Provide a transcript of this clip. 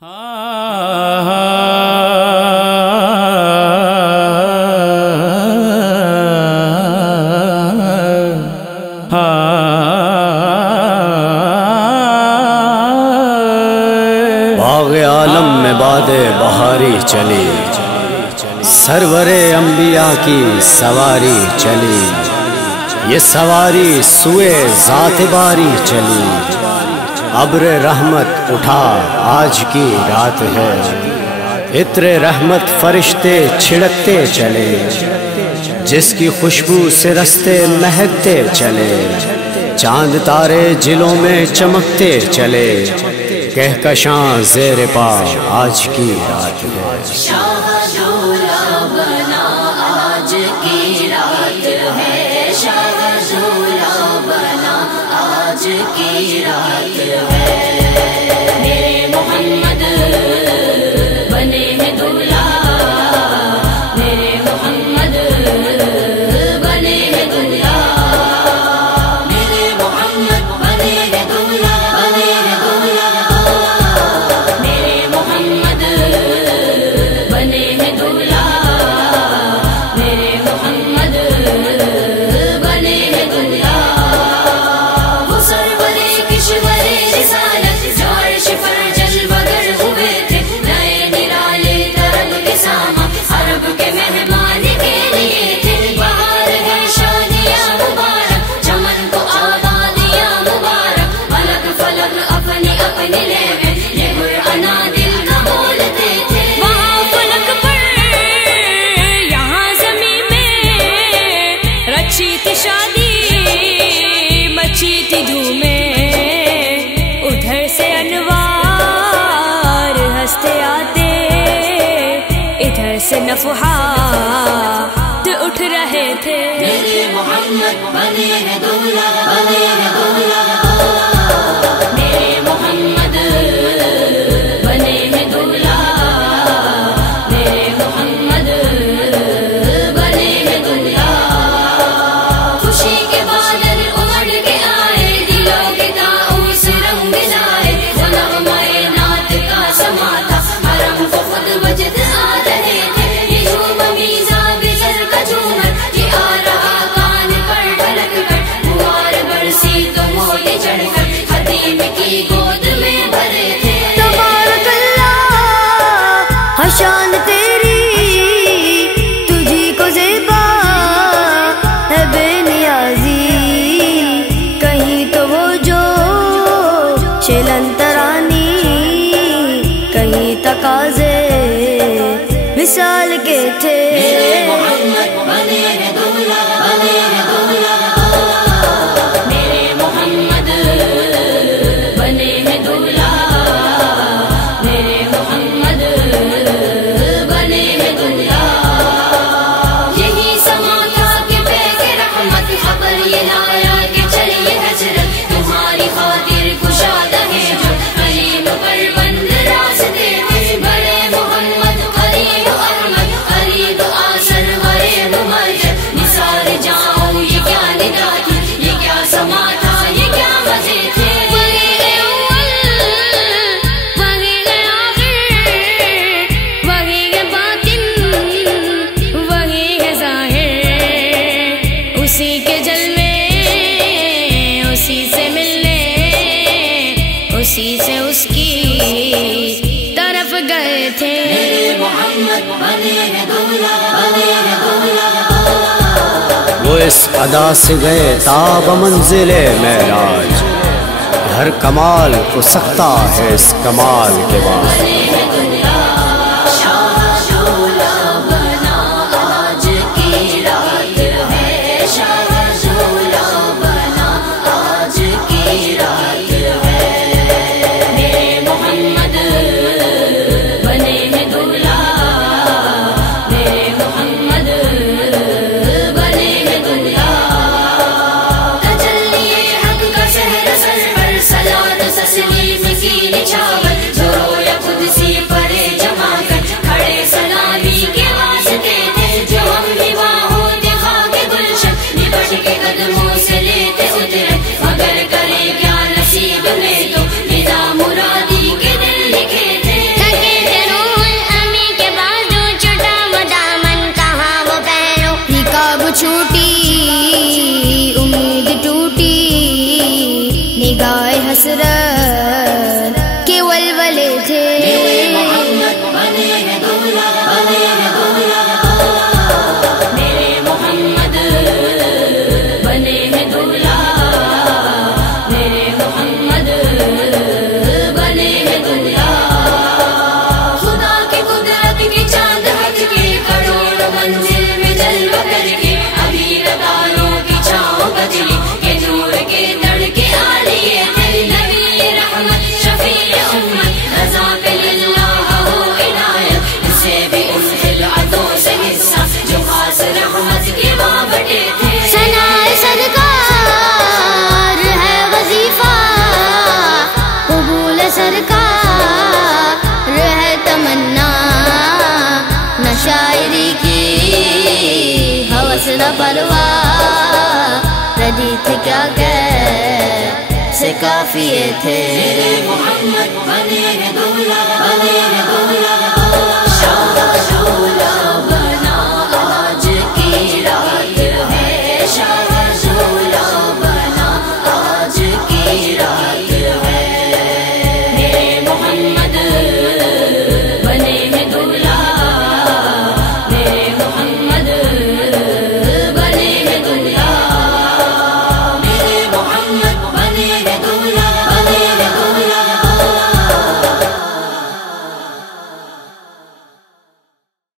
باغ عالم میں باد بہاری چلی، سرور انبیاء کی سواری چلی، یہ سواری سوئے ذات باری چلی۔ ابر رحمت اٹھا آج کی رات ہے، عطر رحمت فرشتے چھڑکتے چلے، جس کی خوشبو سے رستے مہکتے چلے، چاند تارے جلوں میں چمکتے چلے، کہکشاں زیر پا آج کی رات ہے۔ شاہ جولا بنا آج کی رات ہے، شاہ جولا بنا آج کی رات ہے۔ میرے محمد بنے ہیں دولہا، میرے محمد بنے ہیں دولہا، میرے محمد بنے ہیں دولہا، بنے ہیں دولہا، میرے محمد بنے ہیں دولہا، میرے محمد بنے ہیں دولہا۔ وہ سرورے کشورے رسالت جو عرش پر جلوہ گر ہوئے تھے، نئے نرالے طرب کے ساماں عرب کے مہمان کے لیے تھے۔ بہار ہے شادیاں مبارک، چمن کو آبادیاں مبارک، ملک فلک اپنے اپنے لیوے یہ قرآن دل کا بولتے تھے۔ وہاں فلک پر یہاں زمین میں رچی تھی شادی، مچی تھی دھومیں، ادھر سے انوار ہنستے آتے، ادھر سے نفحات اٹھ رہے تھے۔ میرے محمد بنے ہیں دولہا، بنے ہیں دولہا، میرے محمد بنے ہیں دولہا، میرے محمد بنے ہیں دولہا۔ خوشی کے بادل امڑ کے آئے، دلوں کے طاؤس رنگ لائے، وہ نغمہ نعت کا سما تھا، حرم کو خود وجد آ رہے تھے۔ یہ جھوم میزا بزر کا جھومر، یہ آ رہا کان پر ڈھلک کر، بہار برسی تو موتی چڑھ کر حتیم کی گود میں بھرے تھے۔ تبارک اللہ حشان تیری، تجھی کو زیبا ہے بے نیازی، کہیں تو وہ جو شیلن ترانی، کہیں تقاضے وصال کے تھے۔ میرے محمد بنے ہیں دولہا، بنے ہیں دولہا، میرے محمد بنے ہیں دولہا، میرے محمد بنے ہیں دولہا۔ یہی سما تھا کہ بے کے رحمت خبر یہ لایا کہ چلیے حضرت تمہاری خاطر کشادہ ہے جو حریم پر بند راستے تھے۔ بڑے محمد قریب احمد قریب آسر غریب مرجد، نثار جاؤں یہ کیا ندا تھی، یہ کیا سما تھا، یہ کیا مزے تھے۔ وہی ہے اول، وہی ہے آخر، وہی ہے باطن، وہی ہے ظاہر، اسی کے جلوے اسی سے ملنے، اسی سے اس کی طرف گئے تھے۔ میرے محمد بنے ہیں دولہا، بنے ہیں دولہا۔ وہ اس ادا سے گئے تاب منزل معراج، ہر کمال کو سکتا ہے اس کمال کے بعد۔ شاہ جولا بنا آج کی رات ہے، شاہ جولا بنا آج کی رات ہے۔ میرے محمد بنے ہیں دولہا، میرے محمد بنے ہیں دولہا۔ تجلی حق کا سحر سر پر، صلاۃ و تسلیم کی نچھاور، جو رویا قدسی پر تھے میرے محمد بنے ہیں دولہا بنے ہیں دولہا میرے محمد بنے ہیں دولہا میرے محمد بنے ہیں دولہا خدا کی قدرت کی چاند ہٹ کے کروڑ منزل میں جلوہ کر کے ابھی تاروں کی چھاؤں بدلی کے نور کے تڑکے آ لیے تھے نبی رحمت شفیع امت رضا پہ للہ ہو عنایت اسے بھی ان خلعتوں سے حصہ جو خاص رحمت کے بابٹے تھے ثنائے سرکار ہے وظیفہ قبول سرکار ہے تمنا نہ شاعری کی ہوس نہ پرواہ ردیف کیا سے کافیے تھے محمد بنے ہیں دولہا بنے ہیں دولہا